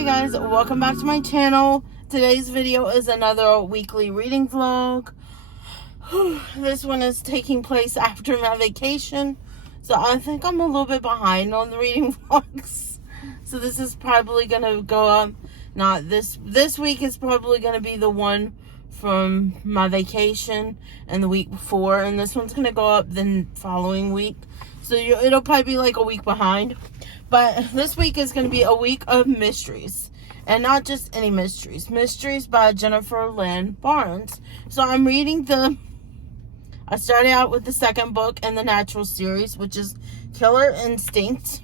Hi guys, welcome back to my channel. Today's video is another weekly reading vlog. This one is taking place after my vacation, so I think I'm a little bit behind on the reading vlogs. So this is probably gonna go up, not this week is probably gonna be the one from my vacation and the week before, and this one's gonna go up the following week. So it'll probably be like a week behind. But this week is going to be a week of mysteries. And not just any mysteries. Mysteries by Jennifer Lynn Barnes. So I'm reading I started out with the second book in the Natural series, which is Killer Instinct.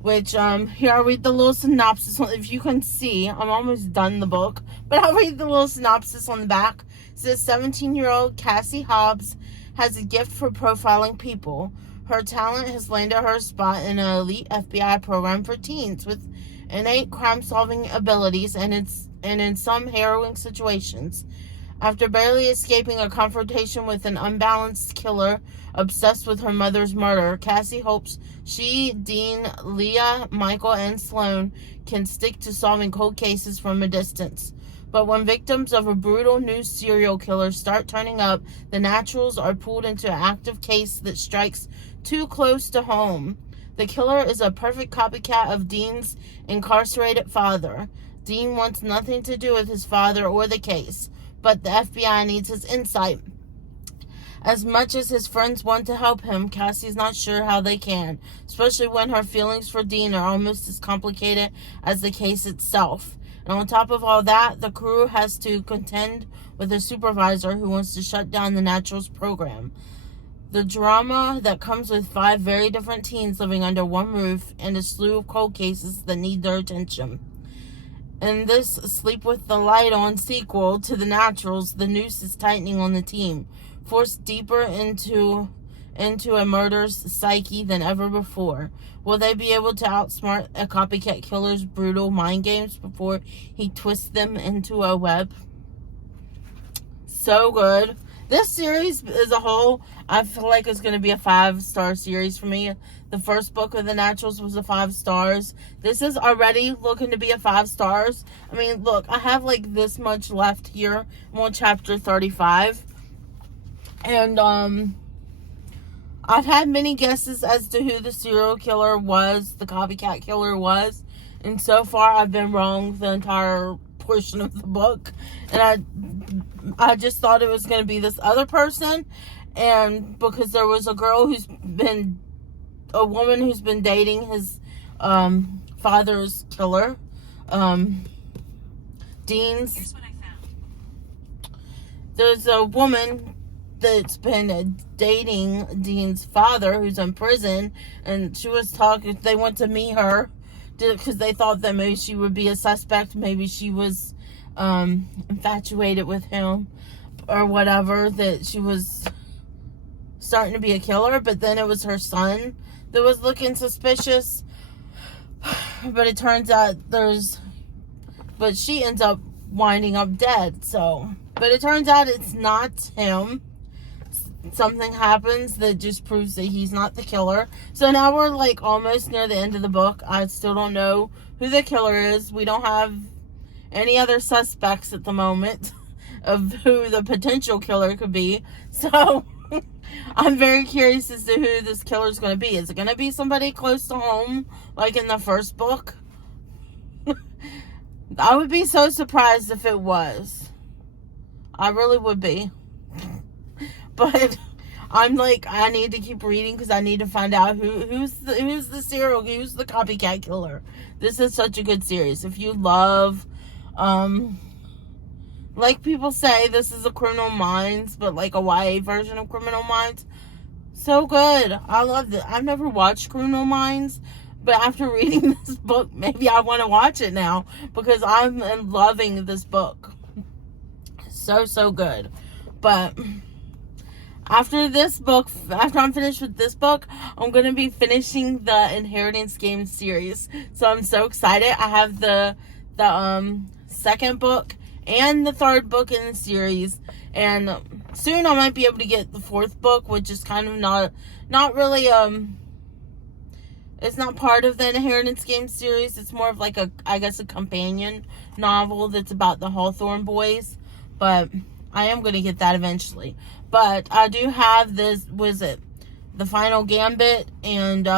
Which, here I'll read the little synopsis. If you can see, I'm almost done the book. But I'll read the little synopsis on the back. It says, 17-year-old Cassie Hobbs has a gift for profiling people. Her talent has landed her a spot in an elite FBI program for teens with innate crime-solving abilities and in some harrowing situations. After barely escaping a confrontation with an unbalanced killer obsessed with her mother's murder, Cassie hopes she, Dean, Leah, Michael, and Sloan can stick to solving cold cases from a distance. But when victims of a brutal new serial killer start turning up, the Naturals are pulled into an active case that strikes too close to home. The killer is a perfect copycat of Dean's incarcerated father. Dean wants nothing to do with his father or the case, but the FBI needs his insight. As much as his friends want to help him, Cassie's not sure how they can, especially when her feelings for Dean are almost as complicated as the case itself. And on top of all that, the crew has to contend with a supervisor who wants to shut down the Naturals program. The drama that comes with 5 very different teens living under one roof and a slew of cold cases that need their attention. In this Sleep with the Light On sequel to The Naturals, the noose is tightening on the team, forced deeper into a murder's psyche than ever before. Will they be able to outsmart a copycat killer's brutal mind games before he twists them into a web? So good. This series as a whole, I feel like it's going to be a 5-star series for me. The first book of The Naturals was a 5 stars. This is already looking to be a 5 stars. I mean, look, I have like this much left here. I'm on chapter 35. And, I've had many guesses as to who the serial killer was, the copycat killer was. And so far, I've been wrong the entire portion of the book. And I just thought it was going to be this other person. And because there was a woman who's been dating his father's killer, Dean's. Here's what I found. There's a woman that's been dating Dean's father who's in prison, and she was talking, they went to meet her because they thought that maybe she would be a suspect, maybe she was infatuated with him or whatever, that she was starting to be a killer. But then it was her son that was looking suspicious, but it turns out but she ends up winding up dead. But it turns out it's not him. Something happens that just proves that he's not the killer. So now we're like almost near the end of the book. I still don't know who the killer is. We don't have any other suspects at the moment of who the potential killer could be. So I'm very curious as to who this killer is going to be. Is it going to be somebody close to home like in the first book? I would be so surprised if it was. I really would be. But I'm like, I need to keep reading because I need to find out who's the copycat killer. This is such a good series. If you love, like people say, this is a Criminal Minds, but like a YA version of Criminal Minds. So good. I love it. I've never watched Criminal Minds, but after reading this book, maybe I want to watch it now because I'm loving this book. So good. But after I'm finished with this book, I'm going to be finishing the Inheritance Games series. So I'm so excited. I have the second book and the third book in the series. And soon I might be able to get the fourth book, which is kind of not really It's not part of the Inheritance Games series. It's more of like a companion novel that's about the Hawthorne boys. But I am going to get that eventually. But I do have this, The Final Gambit and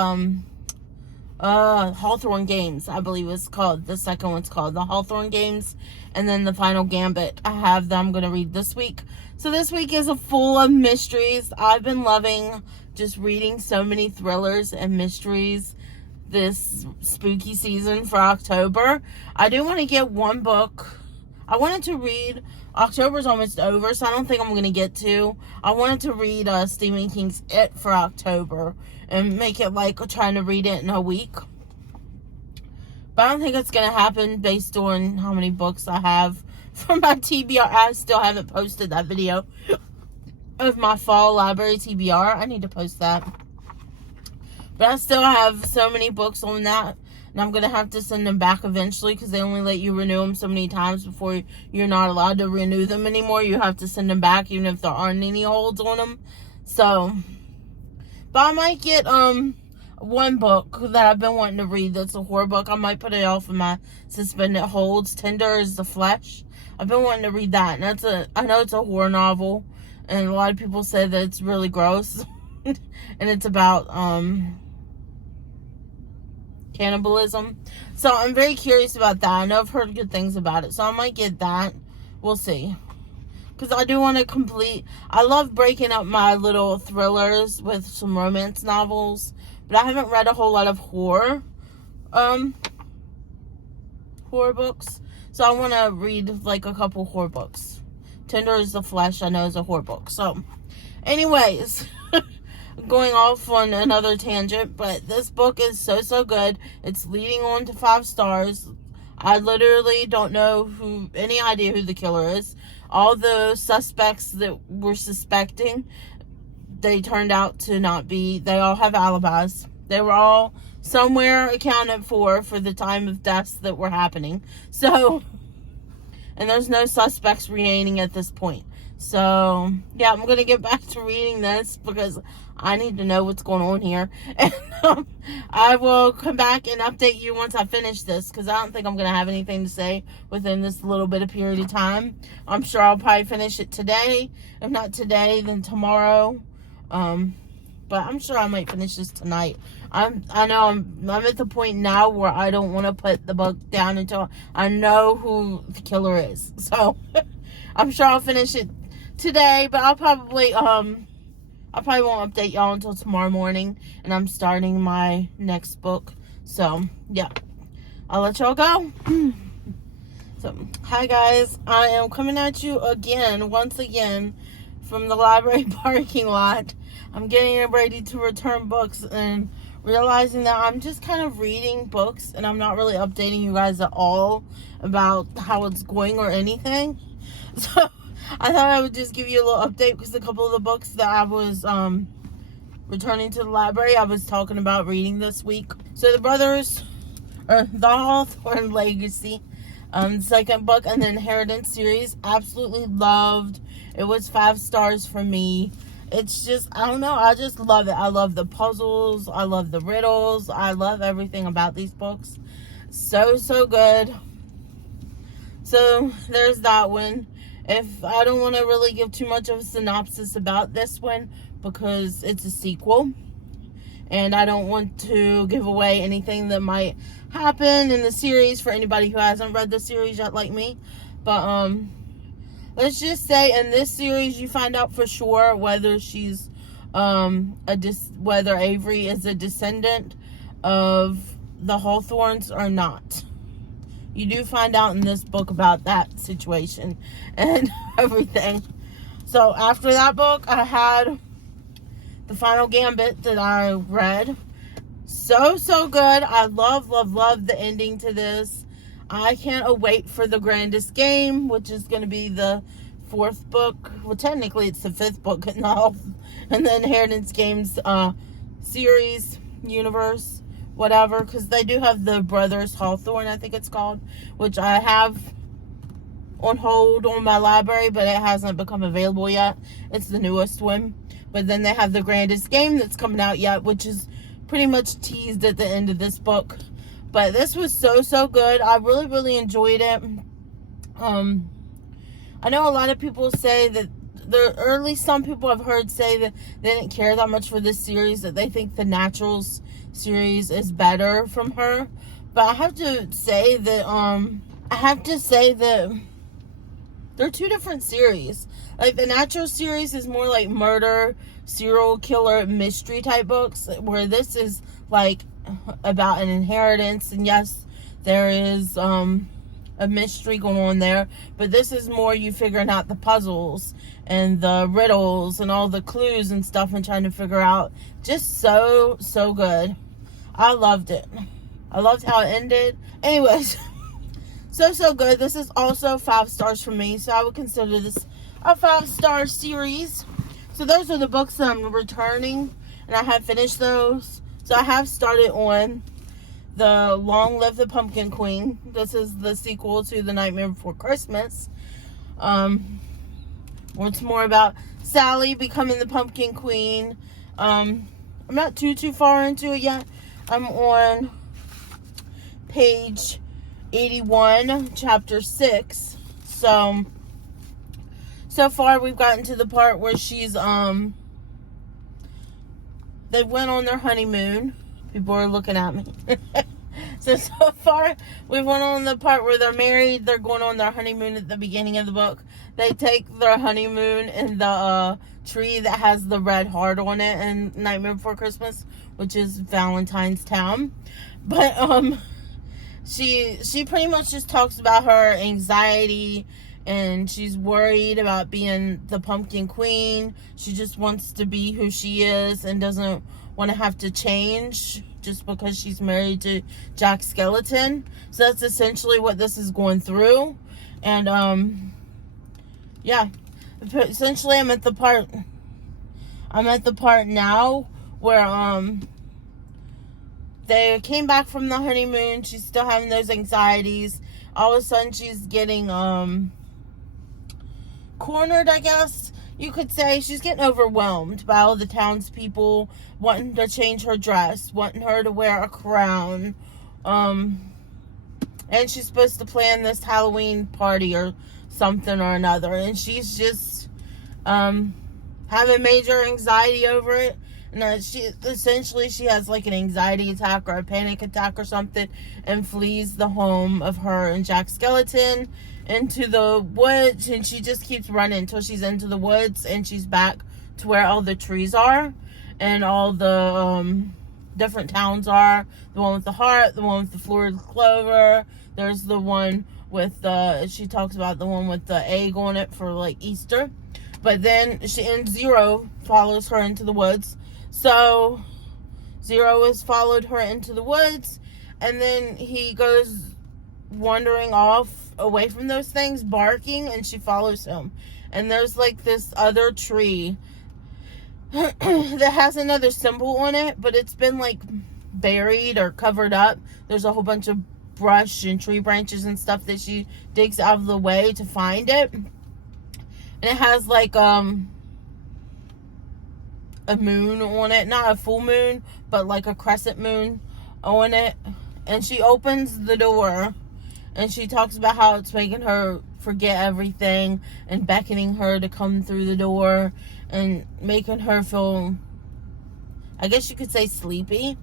Hawthorne Games, I believe it's called. The second one's called the Hawthorne Games. And then The Final Gambit I have that I'm going to read this week. So this week is full of mysteries. I've been loving just reading so many thrillers and mysteries this spooky season for October. I do want to get one book. I wanted to read, October's almost over, so I don't think I'm going to get to. I wanted to read Stephen King's It for October and make it like trying to read it in a week. But I don't think it's going to happen based on how many books I have from my TBR. I still haven't posted that video of my fall library TBR. I need to post that. But I still have so many books on that. And I'm going to have to send them back eventually because they only let you renew them so many times before you're not allowed to renew them anymore. You have to send them back even if there aren't any holds on them. So, but I might get one book that I've been wanting to read that's a horror book. I might put it off in my suspended holds. Tender is the Flesh. I've been wanting to read that. And I know it's a horror novel. And a lot of people say that it's really gross. And it's about cannibalism. So I'm very curious about that. I know I've heard good things about it. So I might get that. We'll see. Because I do want to complete... I love breaking up my little thrillers with some romance novels. But I haven't read a whole lot of horror books. So I want to read like a couple horror books. Tender is the Flesh, I know, is a horror book. So, anyways, going off on another tangent, but this book is so good. It's leading on to 5 stars. I literally don't know any idea who the killer is. All the suspects that we're suspecting, they turned out to not be. They all have alibis. They were all somewhere accounted for the time of deaths that were happening. So, and there's no suspects remaining at this point. So, yeah, I'm going to get back to reading this because I need to know what's going on here. And I will come back and update you once I finish this because I don't think I'm going to have anything to say within this little bit of period of time. I'm sure I'll probably finish it today. If not today, then tomorrow. But I'm sure I might finish this tonight. I know I'm at the point now where I don't want to put the book down until I know who the killer is. So I'm sure I'll finish it today, but I probably won't update y'all until tomorrow morning, and I'm starting my next book. So yeah, I'll let y'all go. So hi guys, I am coming at you once again from the library parking lot. I'm getting ready to return books and realizing that I'm just kind of reading books and I'm not really updating you guys at all about how it's going or anything. So I thought I would just give you a little update because a couple of the books that I was returning to the library, I was talking about reading this week. So The Hawthorne Legacy, second book, and the Inheritance series, absolutely loved. It was 5 stars for me. It's just, I don't know, I just love it. I love the puzzles. I love the riddles. I love everything about these books. So good. So, there's that one. If I don't want to really give too much of a synopsis about this one because it's a sequel. And I don't want to give away anything that might happen in the series for anybody who hasn't read the series yet like me. But, let's just say in this series you find out for sure whether she's whether Avery is a descendant of the Hawthorns or not. You do find out in this book about that situation and everything. So after that book, I had The Final Gambit that I read. So good. I love the ending to this. I can't wait for The Grandest Game, which is going to be the 4th book. Well, technically it's the 5th book in the Inheritance Games series, universe, whatever. Because they do have the Brothers Hawthorne, I think it's called, which I have on hold on my library, but it hasn't become available yet. It's the newest one. But then they have The Grandest Game that's coming out yet, which is pretty much teased at the end of this book. But this was so good. I really enjoyed it. I know a lot of people say that or at least some people I've heard say that they didn't care that much for this series, that they think the Naturals series is better from her. But I have to say that they're two different series. Like, the Natural series is more like murder, serial killer, mystery type books, where this is like about an inheritance, and yes, there is a mystery going on there, but this is more you figuring out the puzzles and the riddles and all the clues and stuff and trying to figure out. Just so good. I loved it. I loved how it ended. Anyways, so good. This is also 5 stars for me, so I would consider this a 5-star series. So those are the books that I'm returning, and I have finished those. So I have started on the Long Live the Pumpkin Queen. This is the sequel to The Nightmare Before Christmas. Where it's more about Sally becoming the Pumpkin Queen. I'm not too far into it yet. I'm on page 81, chapter 6. So far we've gotten to the part where she's, they went on their honeymoon. People are looking at me. So far, we've went on the part where they're married. They're going on their honeymoon at the beginning of the book. They take their honeymoon in the tree that has the red heart on it in Nightmare Before Christmas, which is Valentine's Town. But she pretty much just talks about her anxiety, and she's worried about being the Pumpkin Queen. She just wants to be who she is and doesn't want to have to change just because she's married to Jack Skellington. So that's essentially what this is going through. And yeah, essentially I'm at the part now where they came back from the honeymoon. She's still having those anxieties. All of a sudden she's getting cornered, I guess you could say. She's getting overwhelmed by all the townspeople wanting to change her dress, wanting her to wear a crown. And she's supposed to plan this Halloween party or something or another. And she's just having major anxiety over it. And she has like an anxiety attack or a panic attack or something, and flees the home of her and Jack Skellington into the woods. And she just keeps running until she's into the woods, and she's back to where all the trees are and all the different towns are. The one with the heart, the one with the Florida clover. There's the one with she talks about the one with the egg on it for like Easter. But then Zero follows her into the woods. So Zero has followed her into the woods, and then he goes wandering off away from those things, barking, and she follows him. And there's like this other tree that has another symbol on it, but it's been like buried or covered up. There's a whole bunch of brush and tree branches and stuff that she digs out of the way to find it. And it has like a moon on it, not a full moon, but like a crescent moon on it. And she opens the door, and she talks about how it's making her forget everything and beckoning her to come through the door and making her feel, I guess you could say, sleepy.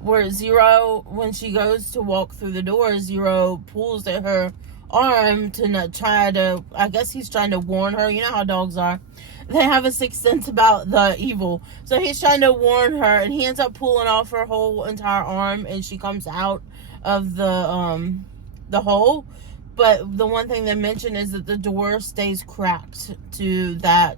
Where Zero, when she goes to walk through the door, Zero pulls at her arm to try to, I guess he's trying to warn her. You know how dogs are. They have a sixth sense about the evil. So he's trying to warn her, and he ends up pulling off her whole entire arm, and she comes out of the hole. But the one thing they mention is that the door stays cracked to that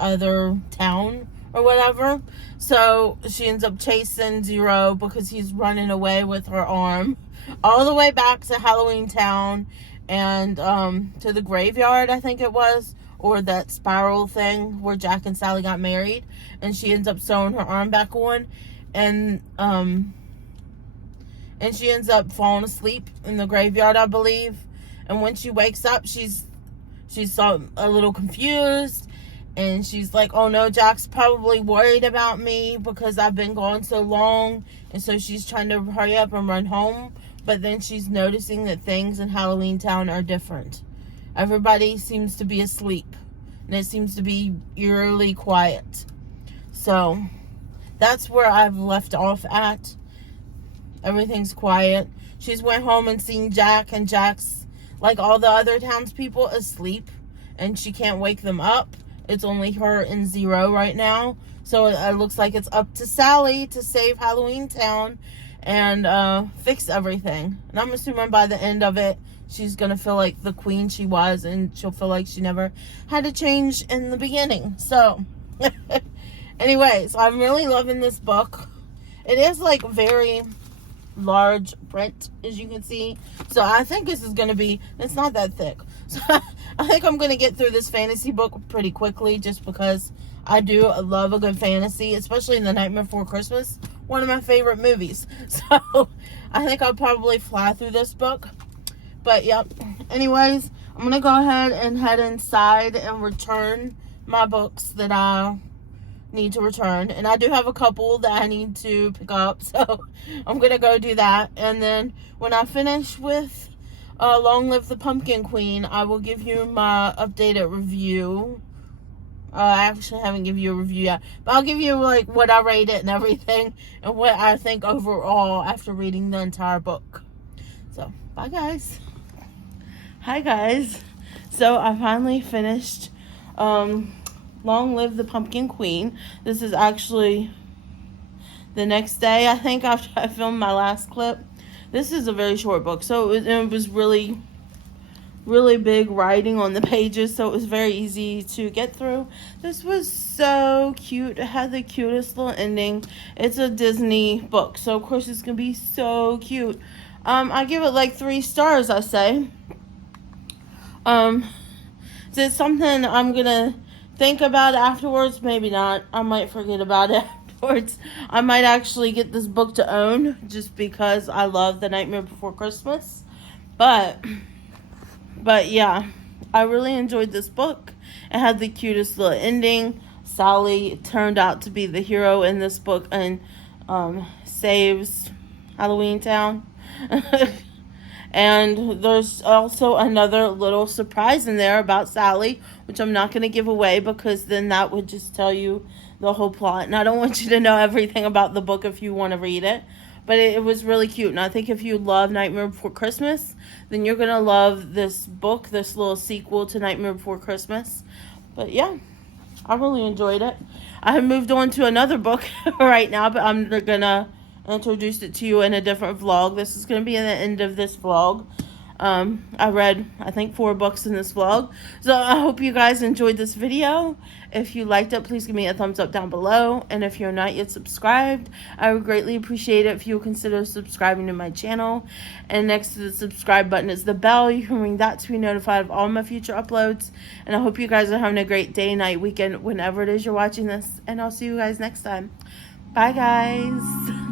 other town or whatever. So she ends up chasing Zero because he's running away with her arm all the way back to Halloween Town and to the graveyard, I think it was, or that spiral thing where Jack and Sally got married, and she ends up sewing her arm back on, and she ends up falling asleep in the graveyard, I believe. And when she wakes up, she's a little confused, And she's like, oh no, Jack's probably worried about me because I've been gone so long. And so she's trying to hurry up and run home. But then she's noticing that things in Halloween Town are different. Everybody seems to be asleep. And it seems to be eerily quiet. So that's where I've left off at. Everything's quiet. She's went home and seen Jack. And Jack's, like all the other townspeople, asleep. And she can't wake them up. It's only her and Zero right now. So it looks like it's up to Sally to save Halloween Town and fix everything. And I'm assuming by the end of it, she's going to feel like the queen she was. And she'll feel like she never had a change in the beginning. So, anyways, I'm really loving this book. It is like very large print, as you can see. So I think this is going to be, it's not that thick. So I think I'm going to get through this fantasy book pretty quickly just because I do love a good fantasy, especially in The Nightmare Before Christmas, one of my favorite movies. So I think I'll probably fly through this book. But yep, anyways, I'm going to go ahead and head inside and return my books that I need to return. And I do have a couple that I need to pick up, so I'm going to go do that. And then when I finish with Long Live the Pumpkin Queen, I will give you my updated review. I actually haven't given you a review yet, but I'll give you like what I rate it and everything and what I think overall after reading the entire book. So, bye guys. Hi guys. So, I finally finished Long Live the Pumpkin Queen. This is actually the next day, I think, after I filmed my last clip. This is a very short book, so it was really, really big writing on the pages, so it was very easy to get through. This was so cute. It had the cutest little ending. It's a Disney book, so of course it's going to be so cute. I give it like 3 stars, I say. Is it something I'm going to think about afterwards? Maybe not. I might forget about it. I might actually get this book to own just because I love The Nightmare Before Christmas. But yeah, I really enjoyed this book. It had the cutest little ending. Sally turned out to be the hero in this book and saves Halloween Town. And there's also another little surprise in there about Sally, which I'm not going to give away because then that would just tell you the whole plot. And I don't want you to know everything about the book if you want to read it. But it was really cute. And I think if you love Nightmare Before Christmas, then you're going to love this book, this little sequel to Nightmare Before Christmas. But yeah, I really enjoyed it. I have moved on to another book right now, but I'm going to introduce it to you in a different vlog. This is going to be in the end of this vlog. I read, I think, 4 books in this vlog. So I hope you guys enjoyed this video. If you liked it, please give me a thumbs up down below. And if you're not yet subscribed, I would greatly appreciate it if you would consider subscribing to my channel. And next to the subscribe button is the bell. You can ring that to be notified of all my future uploads. And I hope you guys are having a great day, night, weekend, whenever it is you're watching this. And I'll see you guys next time. Bye, guys.